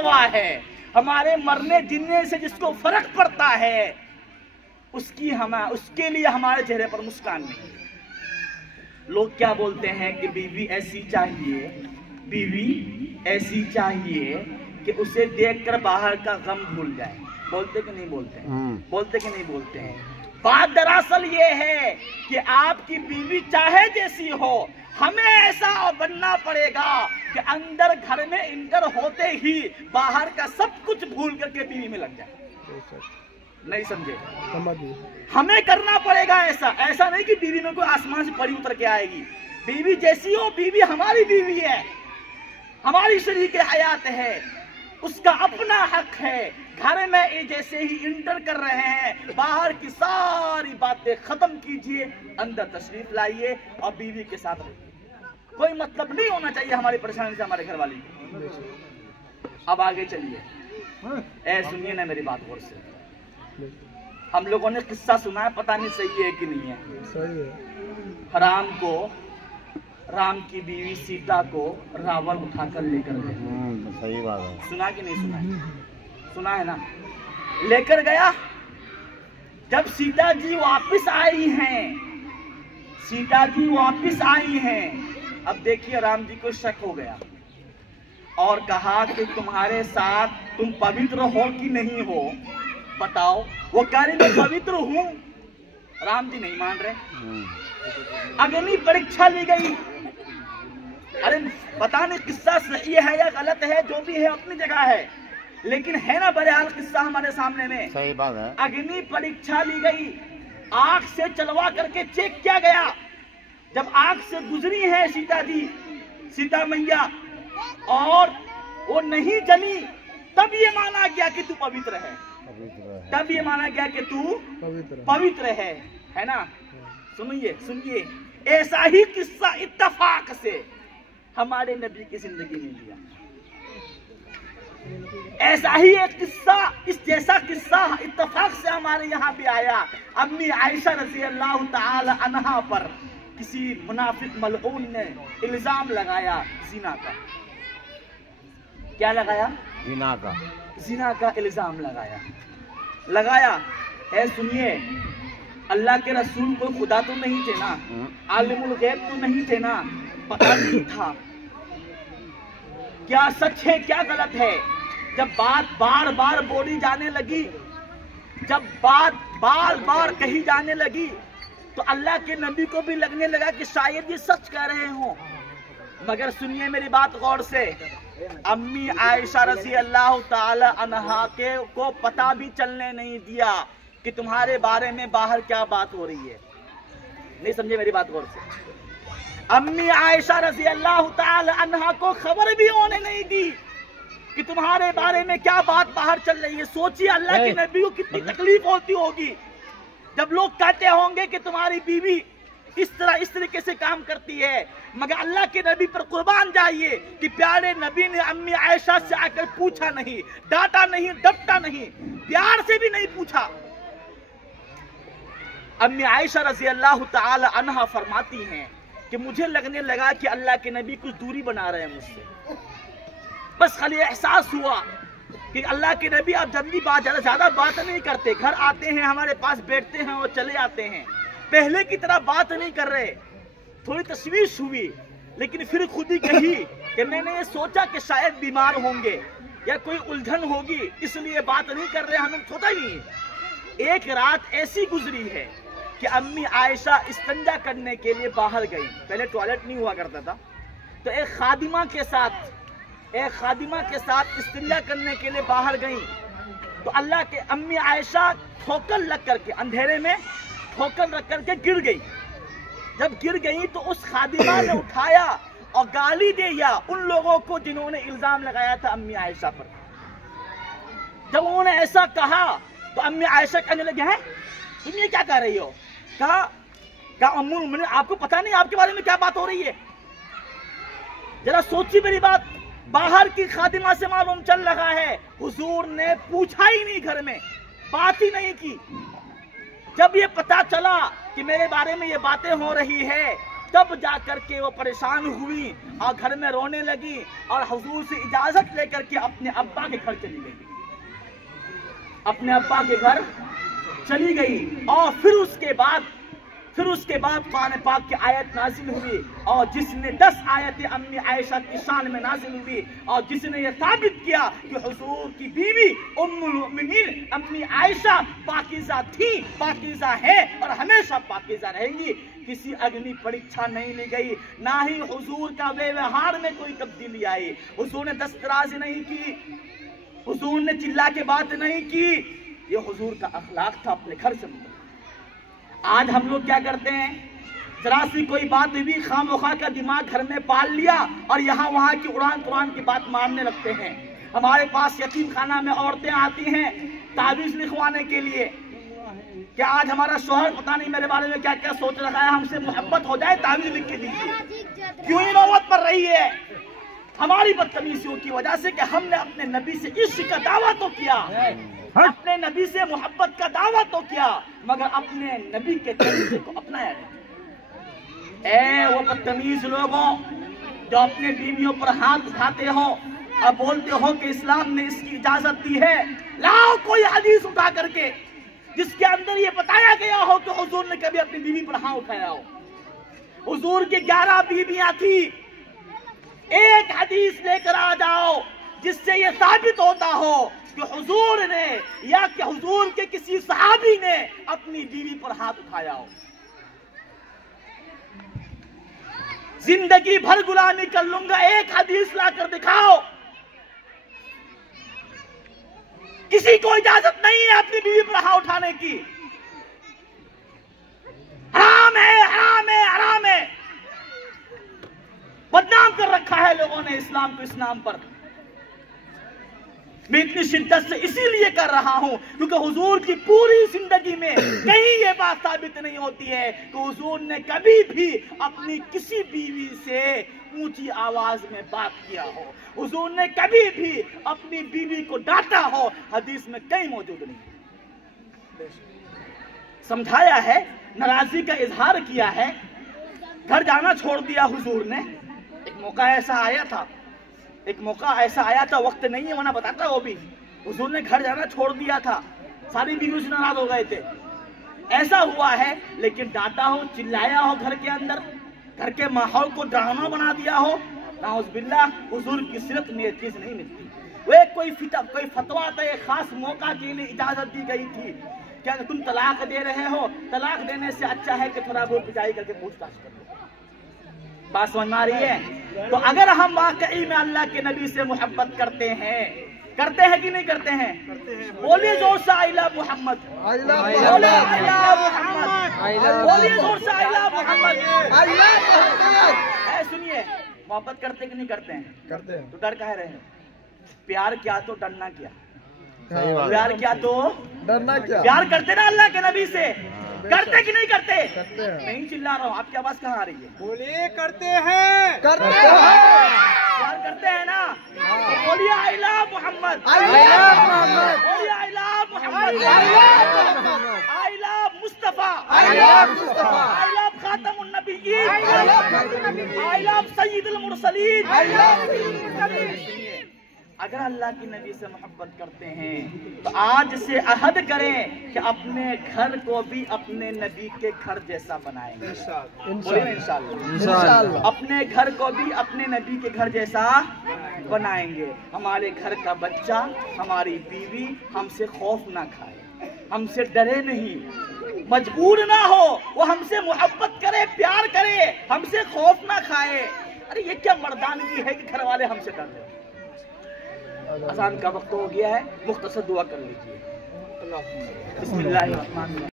परवाह है, हमारे मरने जिनने से जिसको फर्क पड़ता है, उसके लिए हमारे चेहरे पर मुस्कान नहीं है। लोग क्या बोलते हैं कि बीवी ऐसी चाहिए, बीवी ऐसी चाहिए कि उसे देखकर बाहर का गम भूल जाए। बोलते कि नहीं बोलते हैं? बोलते कि नहीं बोलते हैं? बात दरअसल ये है कि आपकी बीवी चाहे जैसी हो, हमें ऐसा बनना पड़ेगा कि अंदर घर में इंटर होते ही बाहर का सब कुछ भूल करके बीवी में लग जाए। नहीं समझे? हमें करना पड़ेगा ऐसा। ऐसा नहीं कि बीवी में कोई आसमान से परी उतर के आएगी। बीवी जैसी हो, बीवी हमारी बीवी है, हमारी शरीक हयात है, उसका अपना हक है। घर में जैसे ही इंटर कर रहे हैं, बाहर की सारी बातें खत्म कीजिए, अंदर तशरीफ लाइए और बीवी के साथ रहिए। कोई मतलब नहीं होना चाहिए हमारी परेशानी से हमारे घर वाली को। अब आगे चलिए, सुनिए ना मेरी बात गौर से। हम लोगों ने किस्सा सुना है, पता नहीं सही है कि नहीं है। सही है। राम की बीवी सीता को रावण उठाकर लेकर गया। सही बात है। सुना कि नहीं सुना है? सुना है ना? लेकर गया। जब सीता जी वापस आई हैं, अब देखिए राम जी को शक हो गया और कहा कि तुम्हारे साथ तुम पवित्र हो कि नहीं हो, बताओ। वो कह रही मैं पवित्र हूं। राम जी नहीं मान रहे। अग्नि परीक्षा ली गई। अरे पता नहीं किस्सा सही है या गलत है, जो भी है अपनी जगह है, लेकिन है ना बहरहाल किस्सा हमारे सामने में। सही बात है। अग्नि परीक्षा ली गई, आग से चलवा करके चेक किया गया। जब आग से गुजरी है सीता मैया, और वो नहीं जली, तब ये माना गया कि तू पवित्र है। तब ये माना गया कि तू पवित्र है ना? सुनिए, ऐसा ही किस्सा इत्तफाक से हमारे नबी की जिंदगी में लिया। ऐसा ही एक किस्सा, इस जैसा किस्सा इत्तफाक से हमारे यहाँ भी आया। अम्मी आयशा रज़ी अल्लाह ताला अन्हा पर किसी मुनाफिक मलऊन ने इल्जाम लगाया ज़िना का। क्या लगाया? ज़िना का इल्जाम लगाया। सुनिए, अल्लाह के रसूल कोई खुदा तो नहीं थे ना, आलिमुल गैब तो नहीं थे ना, पता नहीं था क्या सच है क्या गलत है। जब बात बार बार बोली जाने लगी, जब बात बार बार कही जाने लगी, तो अल्लाह के नबी को भी लगने लगा कि शायद ये सच कह रहे हो। मगर सुनिए मेरी बात गौर से, अम्मी आयशा रज़ी अल्लाह ताला अन्हा को पता भी चलने नहीं दिया कि तुम्हारे बारे में बाहर क्या बात हो रही है। नहीं समझे मेरी बात गौर से? अम्मी आयशा रज़ी अल्लाह ताला अन्हा को खबर भी होने नहीं दी कि तुम्हारे बारे में क्या बात बाहर चल रही है। सोचिए अल्लाह के नबी को कितनी तकलीफ होती होगी जब लोग कहते होंगे कि तुम्हारी बीवी इस तरीके से काम करती है। मगर अल्लाह के नबी पर कुर्बान जाइए कि प्यारे नबी ने अम्मी आयशा से आकर पूछा नहीं, डांटा नहीं, डपटा नहीं, प्यार से भी नहीं पूछा। अम्मी आयशा रज़ी अल्लाह ताला अन्हा फरमाती हैं कि मुझे लगने लगा कि अल्लाह के नबी कुछ दूरी बना रहे हैं मुझसे। बस खाली एहसास हुआ कि अल्लाह के नबी अब ज्यादा बात नहीं करते, घर आते हैं, हमारे पास बैठते हैं और चले आते हैं, पहले की तरह बात नहीं कर रहे। थोड़ी तशवीश हुई, लेकिन फिर खुद ही कही कि मैंने ये सोचा कि शायद बीमार होंगे या कोई उलझन होगी, इसलिए बात नहीं कर रहे, हमें सोचा ही नहीं। एक रात ऐसी गुजरी है कि अम्मी आयशा इस्तिंजा करने के लिए बाहर गई। पहले टॉयलेट नहीं हुआ करता था, तो एक खादिमा के साथ इस्तिंजा करने के लिए बाहर गई। तो अल्लाह के अम्मी आयशा ठोकर लग करके, अंधेरे में ठोकर लग करके गिर गई। जब गिर गई तो उस खादिमा ने उठाया और गाली दिया उन लोगों को जिन्होंने इल्जाम लगाया था अम्मी आयशा पर। जब उन्होंने ऐसा कहा तो अम्मी आयशा कहने लगे, हैं तुम ये क्या कह रही हो? कहा अम्मू मुमिनीन, आपको पता नहीं आपके बारे में क्या बात हो रही है? जरा सोचिए मेरी बात। बाहर की खादिमा से मालूम चल रहा है, हुजूर ने पूछा ही नहीं, घर में बात ही नहीं की। जब ये पता चला कि मेरे बारे में ये बातें हो रही है, تب جا کر کے وہ پریشان ہوئی اور گھر میں رونے لگی اور حضور سے اجازت لے کر کے اپنے ابا کے گھر چلی گئی، اپنے ابا کے گھر چلی گئی۔ اور پھر اس کے بعد قرآن پاک کی آیت نازل ہوئی، اور جس نے 10 آیتیں امی عائشہ کی شان میں نازل ہوئی، اور جس نے یہ ثابت کیا کہ حضور کی بیوی ام المؤمنین امی عائشہ پاکیزہ تھی، پاکیزہ ہے اور ہمیشہ پاکیزہ رہیں گی۔ کسی اگنی پریچھا نہیں لی گئی، نہ ہی حضور کا ویوہار میں کوئی تبدیلی آئی۔ حضور نے دسترازی نہیں کی، حضور نے چلا کے بات نہیں کی، یہ حضور کا اخلاق تھا اپنے گھر سے متعلق۔ آج ہم لوگ کیا کرتے ہیں، ذرا سی کوئی بات بھی خواہ مخواہ کا دماغ گھر میں پال لیا اور یہاں وہاں کی قرآن کی بات ماننے لگتے ہیں۔ ہمارے پاس یتیم خانہ میں عورتیں آتی ہیں تعویذ لکھوانے کے لیے کہ آج ہمارا شوہر پتہ نہیں میرے بارے میں کیا کیا سوچ رکھا ہے، ہم سے محبت ہو جائے تعویذ لکھ کے دیجیے۔ کیوں ہی نوبت پڑ رہی ہے؟ ہماری بدتمیزیوں کی وجہ سے کہ ہم نے اپنے نبی سے عشق کا دعویٰ تو کیا، اپنے نبی سے محبت کا دعویٰ تو کیا، مگر اپنے نبی کے طریقے کو اپنایا نہیں۔ اے وہ بدتمیز لوگوں جو اپنے بیویوں پر ہاتھ اٹھاتے ہو اور بولتے ہو کہ اسلام نے اس کی اجازت دی ہے، لاؤ کوئی حدیث اٹھا کر کے جس کے اندر یہ بتایا گیا ہو کہ حضور نے کبھی اپنی بیوی پر ہاتھ اٹھایا ہو۔ حضور کی 11 بیویاں تھی، ایک حدیث لے کر آ جاؤ جس سے یہ ثابت ہوتا ہو کہ حضور نے یا کہ حضور کے کسی صحابی نے اپنی بیوی پر ہاتھ اٹھایا ہو۔ زندگی بھر غلامی کر لوں گا، ایک حدیث لا کر دکھاؤ۔ کسی کو اجازت نہیں ہے اپنی بیوی پر ہاتھ اٹھانے کی، حرام ہے، حرام ہے، حرام ہے۔ بدنام کر رکھا ہے لوگوں نے اسلام کو اس نام پر۔ میں اتنی شدت سے اسی لیے کر رہا ہوں کیونکہ حضور کی پوری زندگی میں کہیں یہ بات ثابت نہیں ہوتی ہے کہ حضور نے کبھی بھی اپنی کسی بیوی سے اونچی آواز میں بات کیا ہو، حضور نے کبھی بھی اپنی بیوی کو ڈانٹا ہو، حدیث میں کہیں موجود نہیں۔ سمجھایا ہے، ناراضی کا اظہار کیا ہے، گھر جانا چھوڑ دیا حضور نے۔ ایک موقع ایسا آیا تھا، وقت نہیں ہے ورنہ بتاتا وہ بھی، حضور نے گھر جانا چھوڑ دیا تھا، ساری بیوی سے ناراض ہو گئے تھے۔ ایسا ہوا ہے لیکن ڈانٹا ہو، چلایا ہو، گھر کے اندر گھر کے ماحول کو ڈراؤنا بنا دیا ہو، نعوذ باللہ، حضور کی سیرت میں یہ چیز نہیں ملتی۔ وہ کوئی فتویٰ تھا، ایک خاص موقع کے لیے اجازت دی گئی تھی کہ اگر تم طلاق دے رہے ہو، طلاق دینے سے اچھا ہے کہ تھوڑا بہت پٹائی کر کے پوچھ تاچھ کر لو۔ بات سمجھ میں آ رہی ہے؟ تو اگر ہم واقعی میں اللہ کے نبی سے محبت کرتے ہیں کہ نہیں کرتے ہیں؟ بولیے زور سے آئی لو محمد، بولیے آئی لو محمد، بولیے زور سے آئی لو محمد۔ اے سنیے، محبت کرتے کہ نہیں کرتے ہیں؟ کرتے ہیں۔ تو ڈر کہہ رہے ہیں؟ پیار کیا تو ڈرنا کیا، پیار کیا تو ڈرنا کیا؟ پیار کرتے نا اللہ کے نبی سے، کرتے کہ نہیں کرتے؟ کرتے ہیں۔ نہیں چلا رہا ہوں، آپ کی آواز کہاں آ رہی ہے؟ بولیے کرتے ہیں، کرتے ہیں۔ پیار کرتے ہیں نا؟ تو بولیے آئی لو محمد، آئی لو محمد، بولیے آئی لو محمد، آئی لو مصطفیٰ، آئی لو مصطفیٰ، آئی لو خاتم النبیین، آئی لو سید المرسلین۔ اگر اللہ کی نبی سے محبت کرتے ہیں تو آج سے عہد کریں کہ اپنے گھر کو بھی اپنے نبی کے گھر جیسا بنائیں گے۔ بولیں انشاءاللہ، انشاءاللہ۔ اپنے گھر کو بھی اپنے نبی کے گھر جیسا بنائیں گے۔ ہمارے گھر کا بچہ، ہماری بیوی ہم سے خوف نہ کھائے، ہم سے ڈرے نہیں، مجبور نہ ہو، وہ ہم سے محبت کرے، پیار کرے، ہم سے خوف نہ کھائے۔ ارے یہ کیا مردانگی ہے کہ گھر والے ہم سے ڈر رہے ہیں؟ اذان کا وقت ہو گیا ہے، مختصر دعا کر لیجیے۔ بسم اللہ الرحمن الرحیم۔